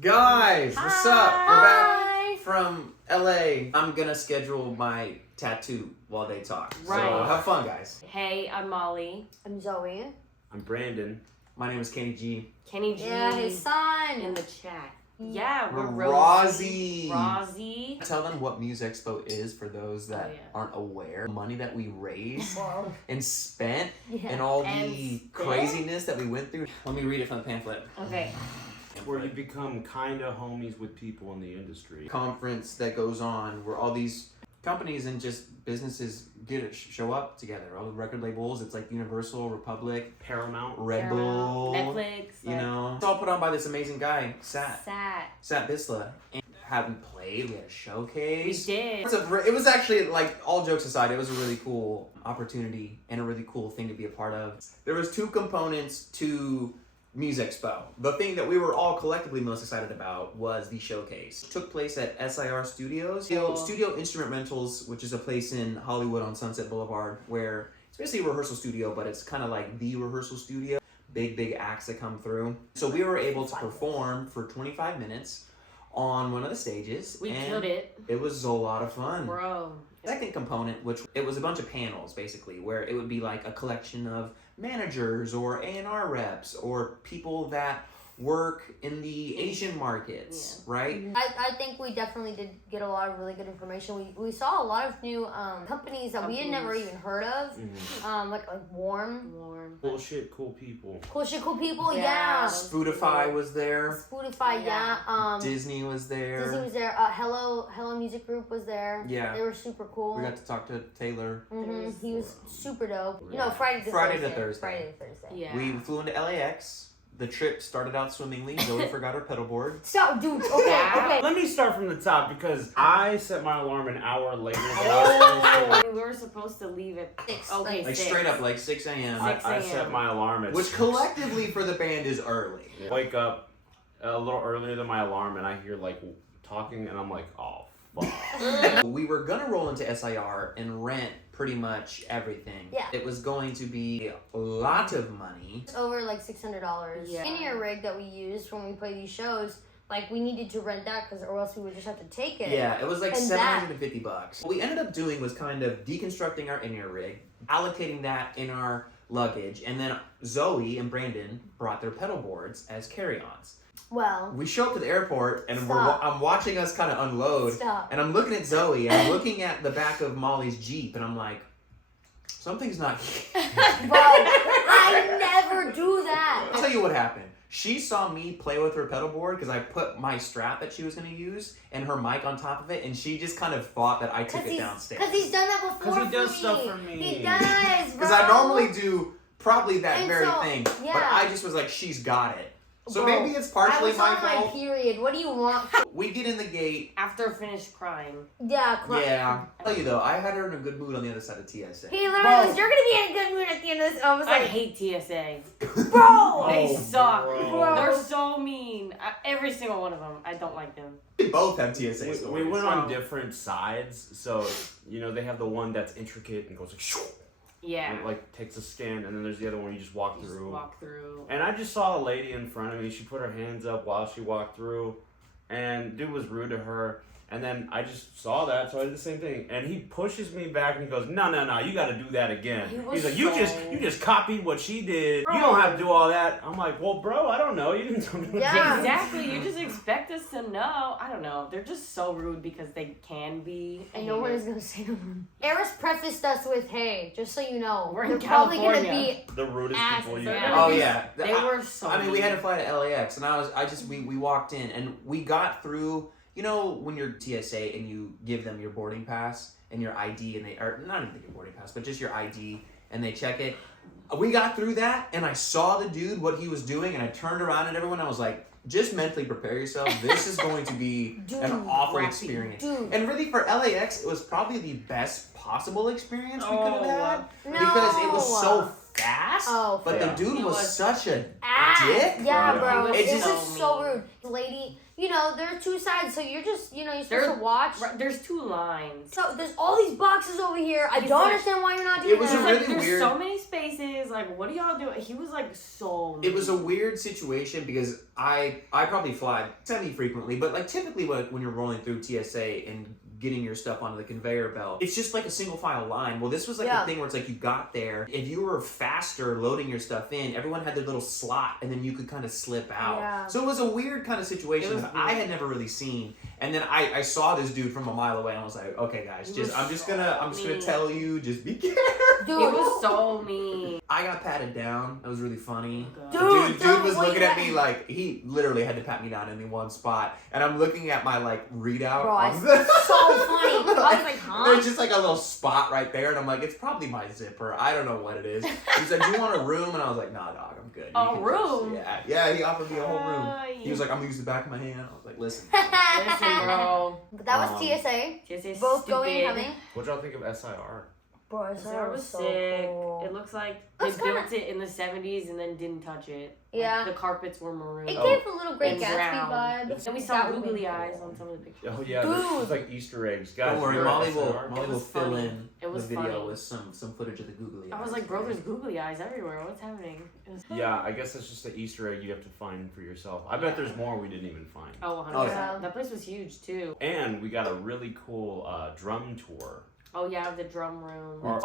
Guys, what's up? Hi. We're back from LA. I'm gonna schedule my tattoo while they talk. Right. So have fun, guys. Hey, I'm Molly. I'm Zoe. I'm Brandon. My name is Kenny G. Kenny G. Yeah, his son. In the chat. Yeah, we're Rosie. Rosie. Tell them what Musexpo is for those that aren't aware. Money that we raised Whoa. and spent Yeah. and all And the spent? craziness that we went through. Let me read it from the pamphlet. Okay. Where you become kind of homies with people in the industry. Conference that goes on where all these companies and just businesses show up together. All the record labels, it's like Universal, Republic, Paramount. Red Bull, Netflix. you know. It's all put on by this amazing guy, Sat Sat. Bisla. And we played, we had a showcase. We did. It was actually, like, all jokes aside, it was a really cool opportunity and a really cool thing to be a part of. There was two components to Musexpo. The thing that we were all collectively most excited about was the showcase. It took place at SIR Studios, Studio Instrument Rentals, which is a place in Hollywood on Sunset Boulevard, where it's basically a rehearsal studio, but it's kind of like the rehearsal studio. Big acts that come through. So we were able to perform for 25 minutes on one of the stages. We killed it. It was a lot of fun. Bro. Second component, which it was a bunch of panels basically, where it would be like a collection of managers or A&R reps or people that work in the Asian markets, right? I think we definitely did get a lot of really good information. We saw a lot of new companies that we had never even heard of. Like Warm. Bullshit, cool people. Cool people, yeah. Spotify was there. Spotify, yeah. Disney was there. Disney was there. Hello Music Group was there. Yeah. They were super cool. We got to talk to Taylor. He was super dope. Yeah. No, Friday to Thursday. Friday to Thursday. Yeah. We flew into LAX. The trip started out swimmingly. Zoe forgot her pedal board. Stop, dude. Okay. Let me start from the top because I set my alarm an hour later than I was supposed to. We were supposed to leave at 6. Okay, Like 6. straight up, like 6 a.m. 6 I set my alarm at Which 6. collectively for the band is early. Yeah. Wake up a little earlier than my alarm and I hear like talking and I'm like, oh fuck. We were gonna roll into SIR and rent pretty much everything. Yeah. It was going to be a lot of money. It's over like $600. Yeah. In-ear rig that we used when we play these shows, like we needed to rent that or else we would just have to take it. Yeah, it was like And $750. What we ended up doing was kind of deconstructing our in-ear rig, allocating that in our luggage, and then Zoe and Brandon brought their pedal boards as carry-ons. Well, We show up to the airport and Stop. I'm watching us kind of unload. Stop. And I'm looking at Zoe and I'm looking at the back of Molly's Jeep and I'm like, something's not here. bro, I never do that. I'll tell you what happened. She saw me play with her pedal board because I put my strap that she was going to use and her mic on top of it, and she just kind of thought that I took it downstairs. Because he's done that before. Because he does for stuff me. for me. He does, bro. Because I normally do probably that And very so, thing, yeah. but I just was like, she's got it. So Bro, maybe it's partially I was my on my fault. period. What do you want? We get in the gate. After finished crying. Yeah, Yeah. I'll tell you though, I had her in a good mood on the other side of TSA. He literally was, you're going to be in a good mood at the end of this. I was I like, hate TSA. bro. They suck. Bro. They're so mean. Every single one of them. I don't like them. We both have TSA We stories. went on different sides, so you know they have the one that's intricate and goes like shoo, Yeah. and it like takes a scan, and then there's the other one you just walk Just through. walk through. And I just saw a lady in front of me. She put her hands up while she walked through, and dude was rude to her. And then I just saw that, so I did the same thing. And he pushes me back and he goes, "No, you got to do that again." He's like, "You just copied what she did. Bro. You don't have to do all that." I'm like, "Well, bro, I don't know. You didn't tell me what to Yeah. do." Exactly. You just expect us to know. I don't know. They're just so rude because they can be. And no one is going to say no. Eris prefaced us with, hey, just so you know, We're in they're probably going to California. be The rudest Asses. people you They're know. gonna Oh be- yeah. They were so. I mean, we mean. had to fly to LAX, and we walked in, and we got through. You know, when you're TSA and you give them your boarding pass and your ID, and or not even your boarding pass, but just your ID, and they check it. We got through that, and I saw the dude what he was doing, and I turned around at everyone. I was like, just mentally prepare yourself. This is going to be an awful crappy. experience. Dude. And really, for LAX, it was probably the best possible experience we could have had No. because it was so fast. Oh, but yeah. the dude It was was such a Ah, dick. yeah, bro. It was It was so just so mean. rude. Lady, you know, there are two sides, so you're just, you're supposed There's- to watch. There's 2 lines. So there's all these boxes over here. I He's don't like- understand why you're not doing It was a that. really There's weird- so many spaces. Like, what are y'all doing? He was like so. It was a weird situation because I probably fly semi-frequently, but like typically when you're rolling through TSA and getting your stuff onto the conveyor belt, it's just like a single file line. Well, this was like the thing where it's like you got there. If you were faster loading your stuff in, everyone had their little slot and then you could kind of slip out. Yeah. So it was a weird kind of situation that I had never really seen. And then I saw this dude from a mile away and I was like, okay guys, I'm just gonna tell you, just be careful. Dude, It was so mean. I got patted down. That was really funny. Dude, Dude was looking at me like he literally had to pat me down in the one spot, and I'm looking at my like readout. Bro, on it's the- so funny. I was like, huh? There's just like a little spot right there, and I'm like, it's probably my zipper. I don't know what it is. He's like, do you want a room? And I was like, nah, dog, I'm good. A You can room? yeah. He offered me a whole room. He was like, I'm gonna use the back of my hand. I was like, listen. Listen, bro. But that was TSA. TSA's Both stupid. going and coming. What y'all think of SIR? Bro, That was so sick. cool. It looks like they That's built it in the 70s and then didn't touch it. Yeah. Like, the carpets were maroon. It gave a little Great And Gatsby brown. vibes. And we saw That was googly really eyes cool. on some of the pictures. Oh yeah, Dude. it's like Easter eggs. Guys, Don't worry, you're Molly at will SIR? Molly It will was fill funny. in It was the video funny. with some footage of the googly eyes. I was like, bro, there's googly eyes everywhere. What's happening? It was Yeah, I guess that's just the Easter egg you have to find for yourself. I bet there's more we didn't even find. Oh, 100%. Oh, yeah. That place was huge, too. And we got a really cool drum tour. Oh, yeah, the drum room. Or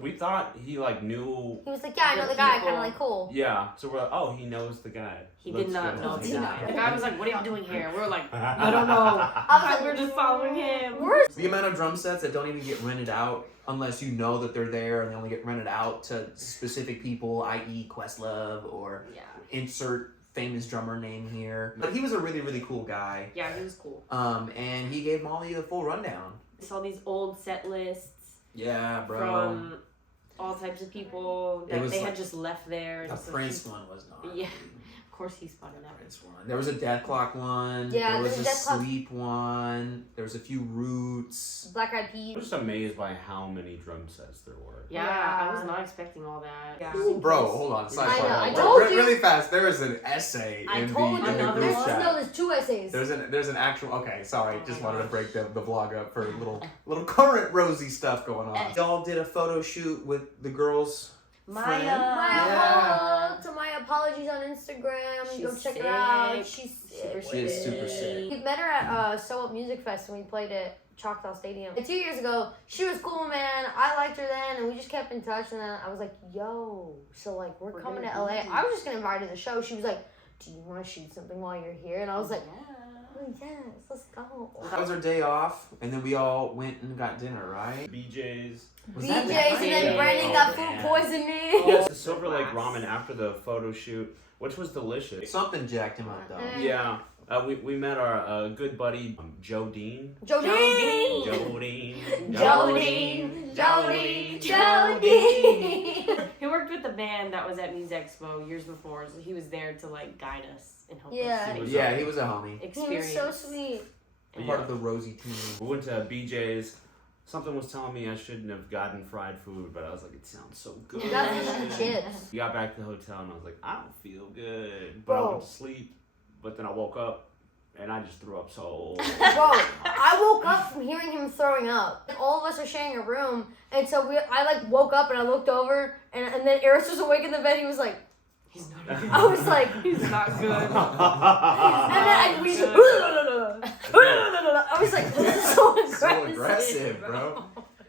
we thought he like knew. He was like, yeah, I know the guy, kind of like cool. Yeah, so we're like, oh, he knows the guy. He Let's did not go. know the He did guy. not. The guy was like, what are y'all doing here? We were like, I don't know. I was We were just following him. Where's The amount of drum sets that don't even get rented out unless you know that they're there, and they only get rented out to specific people, i.e. Questlove or Yeah. insert famous drummer name here. But he was a really, really cool guy. Yeah, he was cool. And he gave Molly the full rundown. I saw these old set lists Yeah, bro. from all types of people It that was they like had just left there. The Just so Prince cheap. one was not. Yeah. Of course he spotted that. Prince one. There was a Death Clock one. Yeah, there was there's a a Death Clock. Sleep one. There was a few Roots. Black Eyed I'm Peas? just amazed by how many drum sets there were. Yeah, Yeah. I was not expecting all that. Yeah. Ooh, bro, hold on. Sidebar. I know, I Re- told you. Really fast. There is an essay I in told the you. another group one? chat. No, there's 2 essays. There's an actual. Okay, sorry. Oh Just my wanted to gosh. break the vlog up for a little current rosy stuff going on. Y'all did a photo shoot with the girls. Maya. Friend? Maya, Yeah. to my apologies on Instagram. She's Go check sick. her out. She's Super sick. She is super sick. We met her at So Up Music Fest when we played at Choctaw Stadium. And 2 years ago, she was cool, man. I liked her then, and we just kept in touch. And then I was like, yo, so like we're coming to gonna LA. be- I was just gonna invite her to the show. She was like, do you want to shoot something while you're here? And I was like, Yeah. oh yes, let's go. That was our day off, and then we all went and got dinner, right? BJ's. Was BJ's that and that then night? Brandon Oh, got man. food poisoning. Yes, the Silver Lake Glass. ramen after the photo shoot, which was delicious. Something jacked him up though. Mm. Yeah, we met our good buddy Joe Dean. Jodine! Joe Dean. Jodine! Jodine! Jodine! He worked with the band that was at Musexpo years before, so he was there to like guide us and help Yeah. us Yeah, he was a homie. He was experience. so sweet. And- Part of the rosy team. We went to BJ's. Something was telling me I shouldn't have gotten fried food, but I was like, it sounds so good. You got fish and chips. We got back to the hotel and I was like, I don't feel good. But I Bro. went to sleep, but then I woke up and I just threw up so. Bro, I woke up from hearing him throwing up. All of us are sharing a room, and so I like woke up and I looked over, and then Eris was awake in the bed. He was like, He's not good. I was like, He's not good. and then we just, I was like, this is so aggressive. So aggressive, bro.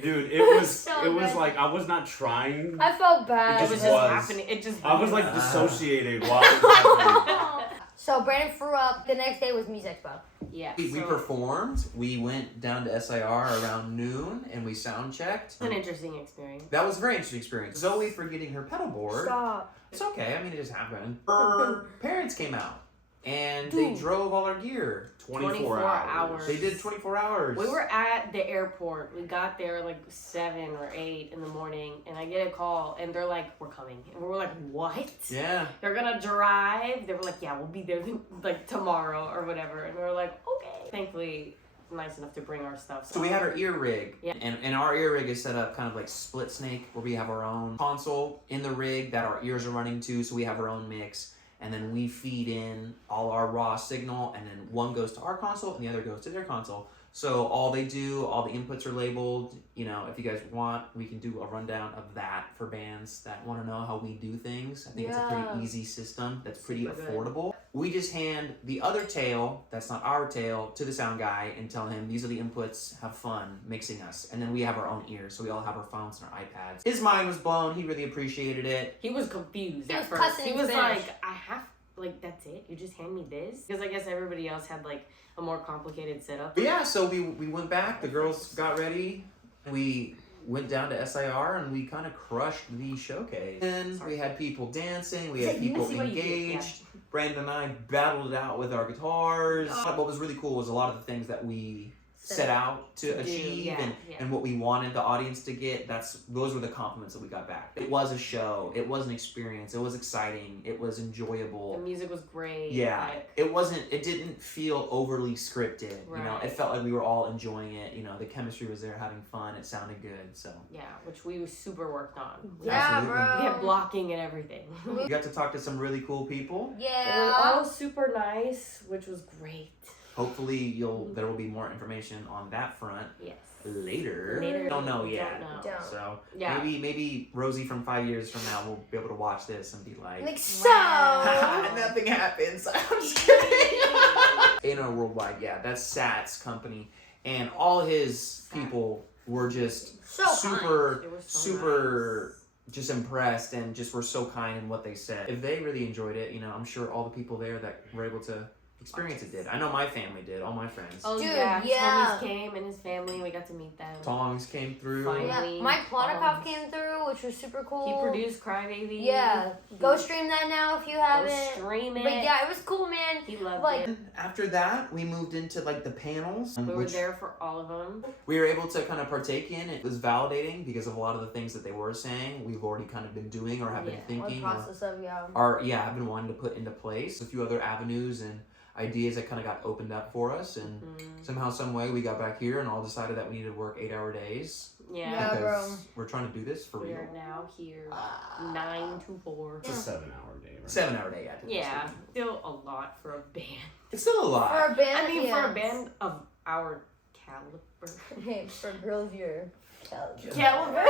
Dude, it was So it was good. like I was not trying. I felt bad. It It was just just was. happening. It just. I was like dissociated while it was happening. So Brandon threw up. The next day was Musexpo. Yeah. We so- performed. We went down to SIR around noon and we sound checked. It's an interesting experience. That was a very interesting experience. Zoe forgetting her pedal board. Stop. It's okay. I mean, it just happened. Her parents came out and they Dude. drove all our gear. 24 hours. They did 24 hours. We were at the airport. We got there like 7 or 8 in the morning, and I get a call, and they're like, "We're coming," and we were like, "What?" Yeah. They're gonna drive. They were like, "Yeah, we'll be there like tomorrow or whatever," and we were like, "Okay." Thankfully, nice enough to bring our stuff. So we had our ear rig, Yeah. and our ear rig is set up kind of like split snake, where we have our own console in the rig that our ears are running to, so we have our own mix, and then we feed in all our raw signal, and then one goes to our console and the other goes to their console. So all they do, all the inputs are labeled. You know, if you guys want, we can do a rundown of that for bands that want to know how we do things. I think it's a Yeah. pretty easy system that's pretty Super good. affordable. We just hand the other tail, that's not our tail, to the sound guy and tell him these are the inputs, have fun mixing us. And then we have our own ears, so we all have our phones and our iPads. His mind was blown. He really appreciated it. He was confused He at was first. cussing He in was Spanish. like, I have, like, that's it? You just hand me this? Because I guess everybody else had, like, a more complicated setup. But yeah, so we went back. The girls got ready. We went down to SIR and we kind of crushed the showcase. And we had people dancing. We had people see what you did, engaged. Brandon and I battled it out with our guitars. What was really cool was a lot of the things that we set out to achieve and what we wanted the audience to get. Those were the compliments that we got back. It was a show. It was an experience. It was exciting. It was enjoyable. The music was great. Yeah, like, it didn't feel overly scripted. You know, Right. it felt like we were all enjoying it. You know, the chemistry was there, having fun. It sounded good. So yeah, which we super worked on. Yeah, Absolutely. bro. We had blocking and everything. we got to talk to some really cool people. They were Yeah. all super nice, which was great. Hopefully, there will be more information on that front Yes. later. Later. Don't know yet. Don't know. Don't. So Yeah. maybe Rosie from 5 years from now will be able to watch this and be like, Like, so. nothing happens. I'm just kidding. A&R Worldwide, yeah, that's Sat's company, and all his people were just So kind. super, They were so super. Just impressed and just were so kind in what they said. If they really enjoyed it, you know, I'm sure all the people there that were able to experience it did. I know my family did, all my friends. Oh, Dude, yeah. His yeah. homies came and his family. We got to meet them. Tongs came through. Fine. Yeah, Mike Plotikoff came through, which was super cool. He produced Crybaby. Yeah, go stream that now if you Go haven't. stream it. But yeah, it was cool, man. He loved Like- it. After that, we moved into like the panels, We were which there for all of them. we were able to kind of partake in. It was validating because of a lot of the things that they were saying. We've already kind of been doing or have been Yeah. What thinking or process of have been wanting to put into place. A few other avenues and ideas that kind of got opened up for us, and somehow, some way, we got back here and all decided that we needed to work 8-hour days Yeah. Yeah, because bro. we're trying to do this for We real. are now here. 9 to 4. It's a 7-hour day, right? 7-hour day, yeah. Yeah. Still a lot for a band. It's still a lot. For a band, I mean, for a yes. band of our caliber. Hey, for girls, your Caliber?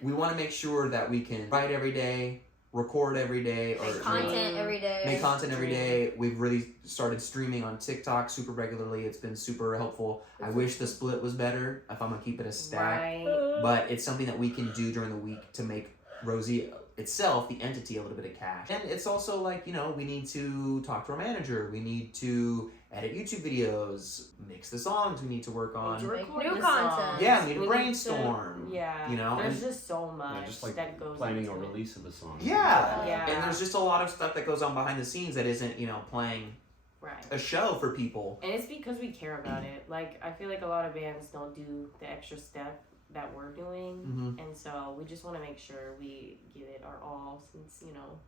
We want to make sure that we can write every day, record every day, or content every day. make content every day. We've really started streaming on TikTok super regularly. It's been super helpful. I wish the split was better if I'm gonna keep it a stack, Right. but it's something that we can do during the week to make Rosie itself, the entity, a little bit of cash. And it's also like, you know, we need to talk to our manager. We need to edit YouTube videos, mix the songs we need to work To on. record new the content. songs. Yeah, we need to We brainstorm. Yeah. You know, There's and- just so much Yeah, just like that goes planning a into it. release of a song. Yeah. Yeah. And there's just a lot of stuff that goes on behind the scenes that isn't, you know, playing Right. a show for people. And it's because we care about it. Like, I feel like a lot of bands don't do the extra step that we're doing. Mm-hmm. And so we just want to make sure we give it our all since, you know,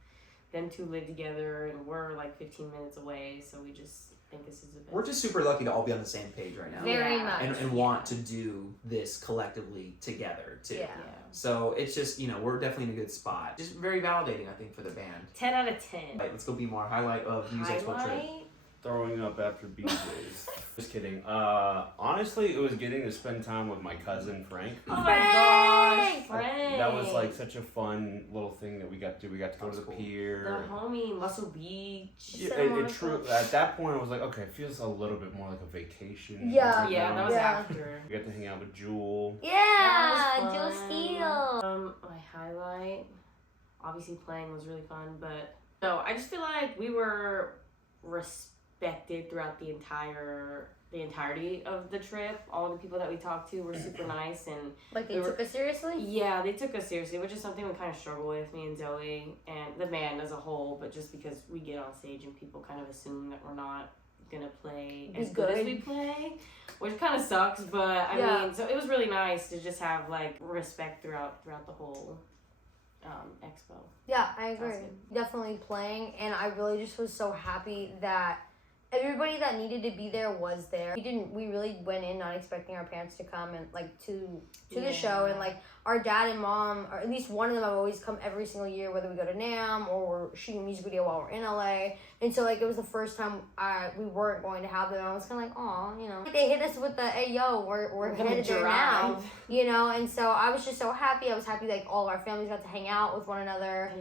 them two live together and we're like 15 minutes away. So we just think this is the best. We're just super lucky to all be on the same page right now. Very Yeah. much. And want to do this collectively together too. Yeah. So it's just, you know, we're definitely in a good spot. Just very validating, I think, for the band. 10 out of 10. Right, let's go be more highlight of Musexpo trip. Highlight? Throwing up after BJ's. Just kidding. Honestly, it was getting to spend time with my cousin Frank. Oh my gosh, Frank! Frank. That was like such a fun little thing that we got to do. We got to go to the That was cool. pier. The homie, Muscle Beach. Yeah, Santa it Monica. true. At that point, I was like, okay, it feels a little bit more like a vacation. Yeah. Yeah, that was Yeah. after. We got to hang out with Jewel. Yeah, That was Jill fun. Steele. My highlight, obviously playing was really fun, but no, I just feel like we were respected throughout the entirety of the trip. All the people that we talked to were super nice, and Like they We were- took us seriously. yeah, they took us seriously, which is something we kind of struggle with, me and Zoe and the band as a whole. But just because we get on stage and people kind of assume that we're not gonna play Be as good as good. we play, which kind of sucks. But I Yeah. mean, so it was really nice to just have like respect throughout the whole expo. Yeah, I That was agree. Definitely playing, and I really just was so happy that everybody that needed to be there was there. We really went in not expecting our parents to come and like to Yeah. the show, and like our dad and mom, or at least one of them, have always come every single year, whether we go to NAMM or we're shooting a music video while we're in LA. And so, like, it was the first time we weren't going to have them. I was kind of like, aw, you know. They hit us with the, hey, yo, we're headed there now, you know. And so I was just so happy. I was happy, like, all our families got to hang out with one another.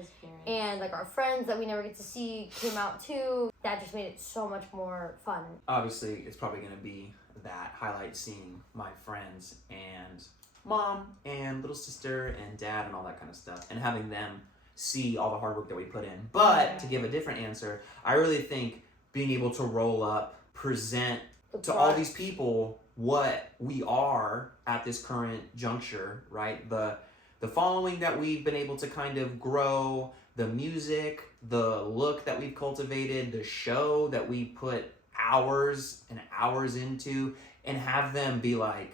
And, like, our friends that we never get to see came out, too. That just made it so much more fun. Obviously, it's probably going to be that highlight, seeing my friends and mom and little sister and dad and all that kind of stuff, and having them see all the hard work that we put in. But to give a different answer, I really think being able to roll up, present to all these people what we are at this current juncture, right? The following that we've been able to kind of grow, the music, the look that we've cultivated, the show that we put hours and hours into, and have them be like,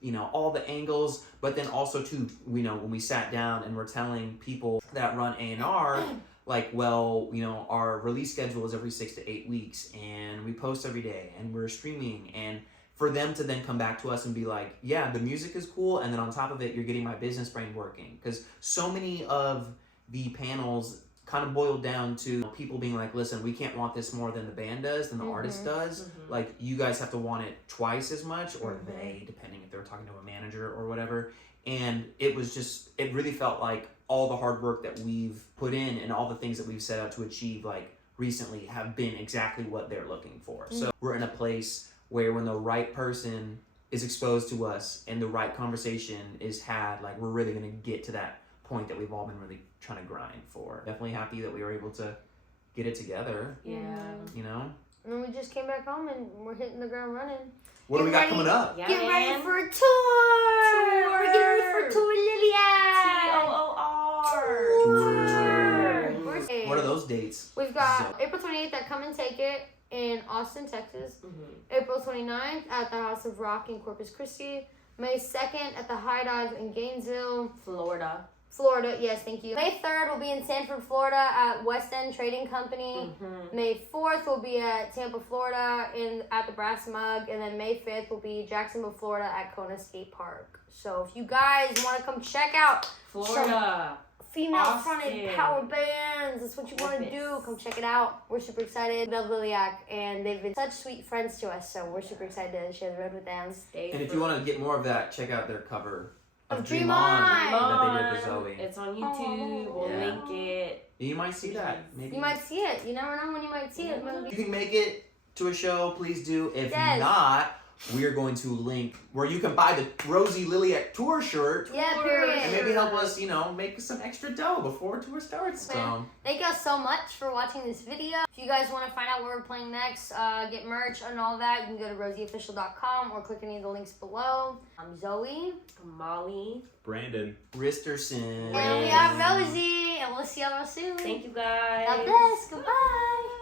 you know, all the angles, but then also too, you know, when we sat down and we're telling people that run A&R, like, well, you know, our release schedule is every 6 to 8 weeks, and we post every day, and we're streaming, and for them to then come back to us and be like, yeah, the music is cool, and then on top of it, you're getting my business brain working. Because so many of the panels kind of boiled down to people being like, listen, we can't want this more than the band does, than the artist does. Like, you guys have to want it twice as much, or they, depending if they're talking to a manager or whatever. And it was just, it really felt like all the hard work that we've put in and all the things that we've set out to achieve, like, recently have been exactly what they're looking for. So we're in a place where when the right person is exposed to us and the right conversation is had, like, we're really going to get to that point that we've all been really trying to grind for. Definitely happy that we were able to get it together. Yeah. You know? And then we just came back home and we're hitting the ground running. What do we got coming up? Yeah, Get ready for a tour! We're getting ready for Tour Liliad! Tour. What are those dates? We've got April 28th at Come and Take It in Austin, Texas. April 29th at the House of Rock in Corpus Christi. May 2nd at the High Dive in Gainesville, Florida, yes, thank you. May 3rd will be in Sanford, Florida at West End Trading Company. May 4th will be at Tampa, Florida at the Brass Mug. And then May 5th will be Jacksonville, Florida at Kona Skate Park. So if you guys want to come check out Florida, female-fronted power bands, that's what you want to do, come check it out. We're super excited. We love Liliac, and they've been such sweet friends to us, so we're super excited to share the road with them. And if you want to get more of that, check out their cover of Dream On that they did with Zoe. It's on YouTube. We'll link it. You might see that. Maybe. You might see it. You never know when you might see it. If you can make it to a show, please do. If not, we are going to link where you can buy the Rosie Liliac tour shirt. Yeah, period. And maybe help us, you know, make some extra dough before tour starts. So. Thank you guys so much for watching this video. If you guys want to find out where we're playing next, get merch and all that, you can go to rosieofficial.com or click any of the links below. I'm Zoe. I'm Molly. Brandon. Risterson. And we have Rosie. And we'll see y'all soon. Thank you guys. God bless. Goodbye.